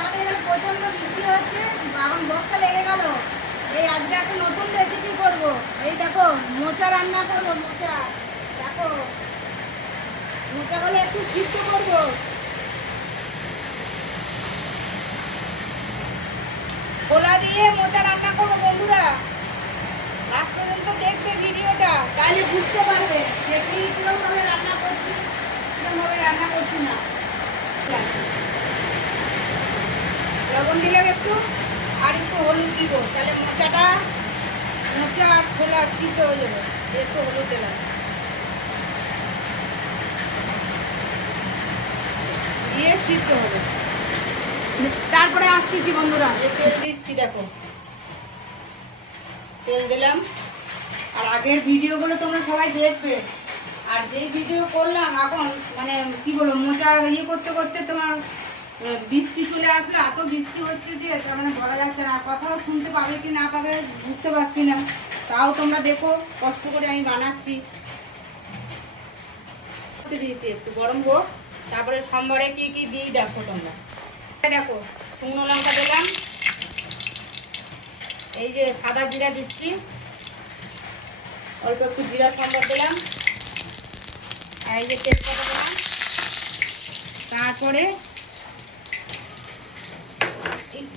আমাদের এখানে প্রচণ্ড বৃষ্টি হচ্ছে এখন বর্ষা লেগে গেল। এই আজকে একটা নতুন রেসিপি করব। এই দেখো, মোচা রান্না করব, মোচা। দেখো মোচাগুলো একটু সিদ্ধ করব। ছোলা দিয়ে মোচা রান্না করব, বন্ধুরা। লাস্ট পর্যন্ত দেখবে ভিডিওটা, তাহলে বুঝতে পারবে যে কিরকমভাবে রান্না করছি কিরকমভাবে রান্না করছি না লবণ দিলাম একটু, আর একটু হলুদ দিব। তাহলে মোচাটা, মোচা আর ছোলা সিদ্ধ হয়ে যাবে। একটু হলুদ দিলাম দিয়ে সিদ্ধ হবে। তারপরে আসতেছি বন্ধুরা। তেল দিচ্ছি, দেখো। তেল দিলাম। আর আগের ভিডিওগুলো তোমরা সবাই দেখবে। আর যেই ভিডিও করলাম, এখন মানে কি বলব, মোচার ইয়ে করতে করতে তোমার বৃষ্টি চলে আসলে, এত বৃষ্টি হচ্ছে যে মানে বলা যাচ্ছে না। আর কথাও শুনতে পাবে কি না পাবে বুঝতে পারছি না। তাও তোমরা দেখো, কষ্ট করে আমি বানাচ্ছি। দিয়েছি একটু গরম হোক, তারপরে সোমবারে কি কি দিই দেখো তোমরা। দেখো, শুকনো লঙ্কা দিলাম। এই যে সাদা জিরা দিচ্ছি। অল্প একটু জিরা সম্বর দিলাম। আর এই যে তেজপাতা দিলাম। তারপরে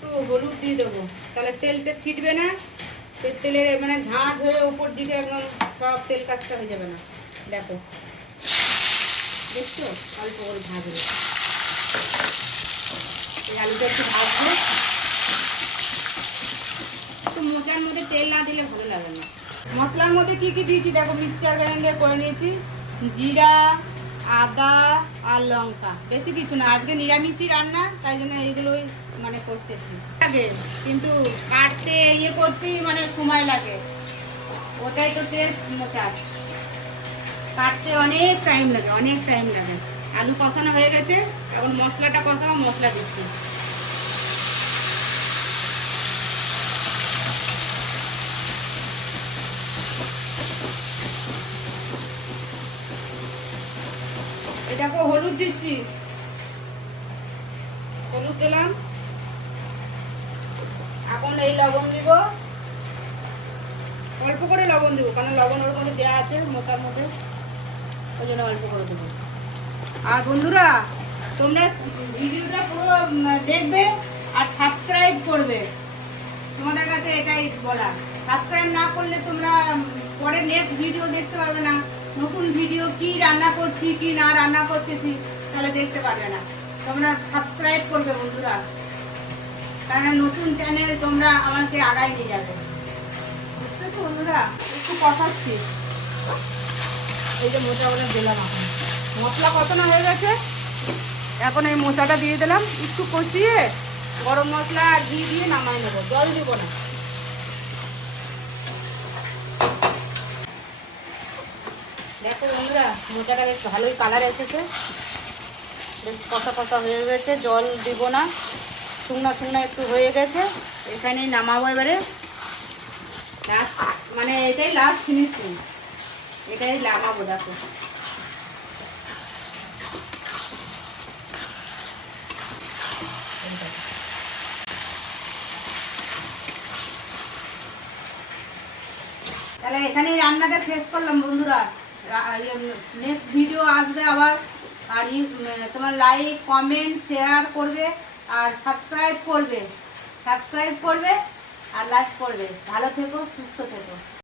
একটু হলুদ দিয়ে দেবো। তাহলে তেলটা ছিটবে না। তে- তেলের মানে ঝাঁঝ হয়ে উপর দিকে একদম সব তেল কাজটা হয়ে যাবে না। দেখো। দেখছ? অল্প করে ভাজবে। আলুটা একটু ভাজবো। একটু মোচার মধ্যে তেল না দিলে ভালো লাগে না। মশলার মধ্যে কি কি দিয়েছি? দেখো মিক্সার গ্রাইন্ডার করে নিয়েছি। জিরা আদা আর লঙ্কা। বেশি কিছু না। আজকে নিরামিষই রান্না, তাই জন্য এইগুলোই মানে করতেছি। লাগে, কিন্তু কাটতে ইয়ে করতেই মানে সময় লাগে। ওটাই তো টেস্ট মোচার কাটতে অনেক টাইম লাগে, অনেক টাইম লাগে। আলু কষানো হয়ে গেছে, এখন মশলাটা কষাবো, মশলা দিচ্ছি। দেখো, হলুদ দিচ্ছি। হলুদ দিলাম। এখন এই লবণ দিব। অল্প করে লবণ দিব, কারণ লবণ ওর মধ্যে দেওয়া আছে, মোচার মধ্যে। ওই জন্য অল্প করে দেবো। আর বন্ধুরা, তোমরা ভিডিওটা পুরো দেখবে আর সাবস্ক্রাইব করবে। তোমাদের কাছে এটাই বলা সাবস্ক্রাইব না করলে তোমরা পরে নেক্সট ভিডিও দেখতে পারবে না। নতুন ভিডিও কি রান্না করছি, কি না রান্না করতেছি, তাহলে দেখতে পারবে না। তোমরা সাবস্ক্রাইব করবে বন্ধুরা। কারণ নতুন চ্যানেল তোমরা আমাকে আগায় নিয়ে যাবে। বুঝতেছো বন্ধুরা? একটু কষাচ্ছি। এই যে মোচাগুলো দিলাম এখন। মশলা কষানো হয়ে গেছে। এখন এই মোচাটা দিয়ে দিলাম। একটু কষিয়ে গরম মশলা ঘি দিয়ে নামাই নেব। জল দিব না। দেখো বন্ধুরা, মোচাটা বেশ ভালোই কালার এসেছে। বেশ হয়ে গেছে, জল দিব না। শুকনা শুকনা একটু হয়ে গেছে, এখানেই নামাবো এবারে। লাস্ট মানে এটাই লাস্ট নামাবো, দেখো। তাহলে এখানেই রান্নাটা শেষ করলাম বন্ধুরা। নেক্সট ভিডিও আসবে আবার। আর তোমার লাইক কমেন্ট শেয়ার করবে আর সাবস্ক্রাইব করবে। সাবস্ক্রাইব করবে আর লাইক করবে। ভালো থেকো, সুস্থ থেকো।